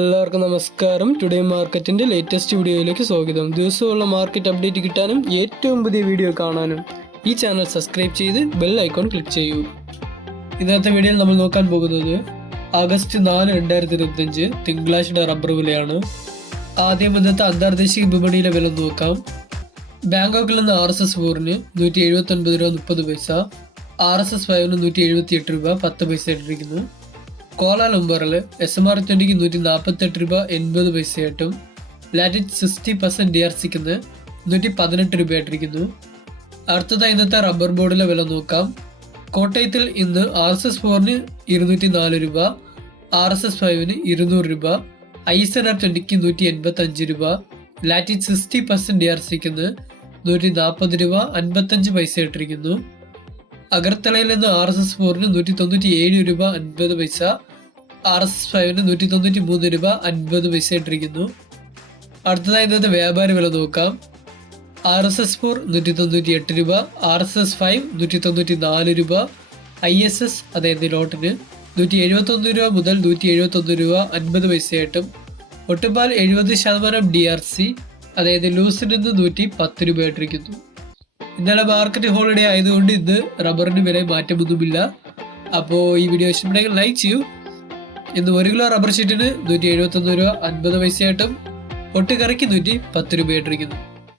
എല്ലാവർക്കും നമസ്കാരം. ടുഡേ മാർക്കറ്റിന്റെ ലേറ്റസ്റ്റ് വീഡിയോയിലേക്ക് സ്വാഗതം. ദിവസമുള്ള മാർക്കറ്റ് അപ്ഡേറ്റ് കിട്ടാനും ഏറ്റവും പുതിയ വീഡിയോ കാണാനും ഈ ചാനൽ സബ്സ്ക്രൈബ് ചെയ്ത് ബെൽ ഐക്കോൺ ക്ലിക്ക് ചെയ്യൂ. ഇന്നത്തെ വീഡിയോയിൽ നമ്മൾ നോക്കാൻ പോകുന്നത് ആഗസ്റ്റ് 4, 2025 തിങ്കളാഴ്ചയുടെ റബ്ബർ വിലയാണ്. ആദ്യം ഇന്നത്തെ അന്തർദേശീയ വിപണിയിലെ വില നോക്കാം. ബാങ്കോക്കിൽ നിന്ന് RSS 4-ന് 179 രൂപ 30 പൈസ, RSS 5-ന് 178 രൂപ 10 പൈസ ഇട്ടിരിക്കുന്നു. കോലാലംബറിൽ SMR 20-ക്ക് 148 രൂപ 80 പൈസയായിട്ടും ലാറ്റിറ്റ് 60% DRCക്ക് 118 രൂപയായിട്ടിരിക്കുന്നു. അടുത്തതായി ഇന്നത്തെ റബ്ബർ ബോർഡിലെ വില നോക്കാം. കോട്ടയത്തിൽ ഇന്ന് RSS 4-ന് 204 രൂപ, RSS 5-ന് 200 രൂപ, ISNR 20-ക്ക് 185 രൂപ, ലാറ്റിറ്റ് 60% DRCക്ക് 140 രൂപ 55 പൈസ ഇട്ടിരിക്കുന്നു. അഗർത്തലയിൽ നിന്ന് RSS 4-ന് 197 രൂപ 50 പൈസ, RSS 5-ന് 193 രൂപ 50 പൈസ ഇട്ടിരിക്കുന്നു. അടുത്തതായി ഇന്നത്തെ വ്യാപാര വില നോക്കാം. RSS 4 198 രൂപ, RSS 5 194 രൂപ, ISS അതായത് ലോട്ടിന് 171 രൂപ മുതൽ 171 രൂപ 50 പൈസയായിട്ടും ഒട്ടുപാൽ 70% DRC അതായത് ലൂസിന് 110 രൂപയായിട്ടിരിക്കുന്നു. ഇന്നലെ മാർക്കറ്റ് ഹോളിഡേ ആയതുകൊണ്ട് ഇന്ന് റബ്ബറിന് വില മാറ്റമൊന്നുമില്ല. അപ്പോൾ ഈ വീഡിയോ ഇഷ്ടപ്പെട്ടെങ്കിൽ ലൈക്ക് ചെയ്യൂ. ഇന്ന് 1 കിലോ റബ്ബർ ഷീറ്റിന് 171 രൂപ 50 പൈസയായിട്ടും ഒട്ടുകറിക്ക് 110 രൂപയായിട്ടിരിക്കുന്നു.